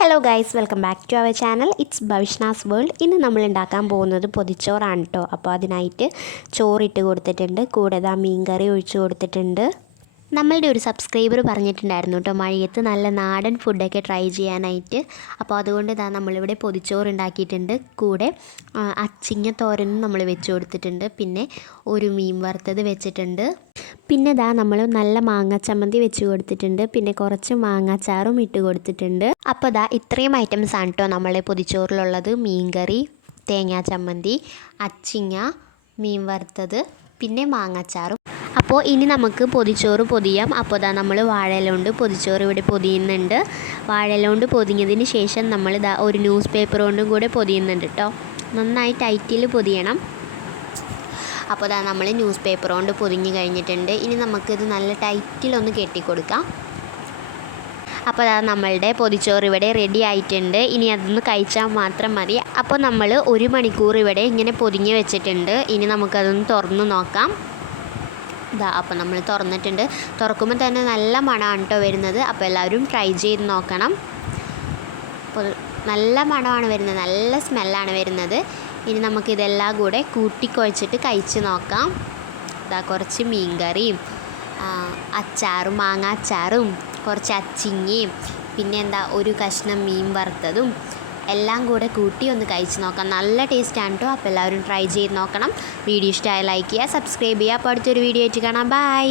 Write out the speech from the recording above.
Hello guys welcome back to our channel it's Bhavishna's world ഇന്ന് നമ്മൾ ഉണ്ടാക്കാൻ പോകുന്നത് പൊതിച്ചോറാണ് കേട്ടോ അപ്പോൾ അതിനായിട്ട് ചോറിട്ട് കൊടുത്തിട്ടുണ്ട്. കൂടെ ദാ മീൻകറി ഒഴിച്ച് കൊടുത്തിട്ടുണ്ട്. നമ്മളുടെ ഒരു സബ്സ്ക്രൈബർ പറഞ്ഞിട്ടുണ്ടായിരുന്നു കേട്ടോ മഴയത്ത് നല്ല നാടൻ ഫുഡൊക്കെ ട്രൈ ചെയ്യാനായിട്ട്. അപ്പോൾ അതുകൊണ്ട് ഇതാ നമ്മളിവിടെ പൊതിച്ചോറ് ഉണ്ടാക്കിയിട്ടുണ്ട്. കൂടെ അച്ചിങ്ങ തോരനും നമ്മൾ വെച്ച് കൊടുത്തിട്ടുണ്ട്. പിന്നെ ഒരു മീൻ വറുത്തത് വെച്ചിട്ടുണ്ട്. പിന്നെ ഇതാ നമ്മൾ നല്ല മാങ്ങ ചമ്മന്തി വെച്ച് കൊടുത്തിട്ടുണ്ട്. പിന്നെ കുറച്ച് മാങ്ങാച്ചാറും ഇട്ട് കൊടുത്തിട്ടുണ്ട്. അപ്പോൾ ഇതാ ഇത്രയും ഐറ്റംസ് ആണ് കേട്ടോ നമ്മളെ പൊതിച്ചോറിലുള്ളത്. മീൻകറി തേങ്ങാ ചമ്മന്തി അച്ചിങ്ങ മീൻ വറുത്തത് പിന്നെ മാങ്ങാച്ചാറും. അപ്പോൾ ഇനി നമുക്ക് പൊതിച്ചോറ് പൊതിയാം. അപ്പോൾ ഇതാ നമ്മൾ വാഴയില കൊണ്ട് പൊതിച്ചോറ് ഇവിടെ പൊതിയുന്നുണ്ട്. വാഴയില കൊണ്ട് പൊതിഞ്ഞതിന് ശേഷം നമ്മൾ ഇതാ ഒരു ന്യൂസ് പേപ്പർ കൊണ്ടും കൂടെ പൊതിയുന്നുണ്ട് കേട്ടോ നന്നായി ടൈറ്റിൽ പൊതിയണം. അപ്പോൾ ഇതാ നമ്മൾ ന്യൂസ് പേപ്പർ കൊണ്ട് പൊതിഞ്ഞ് കഴിഞ്ഞിട്ടുണ്ട്. ഇനി നമുക്കിത് നല്ല ടൈറ്റിലൊന്ന് കെട്ടിക്കൊടുക്കാം. അപ്പോൾ അതാ നമ്മളുടെ പൊതിച്ചോറ് ഇവിടെ റെഡി ആയിട്ടുണ്ട്. ഇനി അതൊന്ന് കഴിച്ചാൽ മാത്രം മതി. അപ്പോൾ നമ്മൾ ഒരു മണിക്കൂർ ഇവിടെ ഇങ്ങനെ പൊതിഞ്ഞ് വെച്ചിട്ടുണ്ട്. ഇനി നമുക്കതൊന്ന് തുറന്ന് നോക്കാം. ഇതാ അപ്പോൾ നമ്മൾ തുറന്നിട്ടുണ്ട്. തുറക്കുമ്പോൾ തന്നെ നല്ല മണമാണ് കേട്ടോ വരുന്നത്. അപ്പോൾ എല്ലാവരും ട്രൈ ചെയ്ത് നോക്കണം. അപ്പോൾ നല്ല മണമാണ് വരുന്നത്. നല്ല സ്മെല്ലാണ് വരുന്നത്. ഇനി നമുക്കിതെല്ലാം കൂടെ കൂട്ടിക്കുഴച്ചിട്ട് കഴിച്ച് നോക്കാം. ഇതാ കുറച്ച് മീൻകറിയും അച്ചാറും മാങ്ങ അച്ചാറും കുറച്ച് അച്ചിങ്ങയും പിന്നെ എന്താ ഒരു കഷ്ണം മീൻ വറുത്തതും എല്ലാം കൂടെ കൂട്ടി ഒന്ന് കഴിച്ച് നോക്കാം. നല്ല ടേസ്റ്റാണ് കേട്ടോ അപ്പോൾ എല്ലാവരും ട്രൈ ചെയ്ത് നോക്കണം. വീഡിയോ ഇഷ്ടമായ ലൈക്ക് ചെയ്യുക സബ്സ്ക്രൈബ് ചെയ്യുക. അപ്പോൾ അടുത്തൊരു വീഡിയോ ആയിട്ട് കാണാം. ബൈ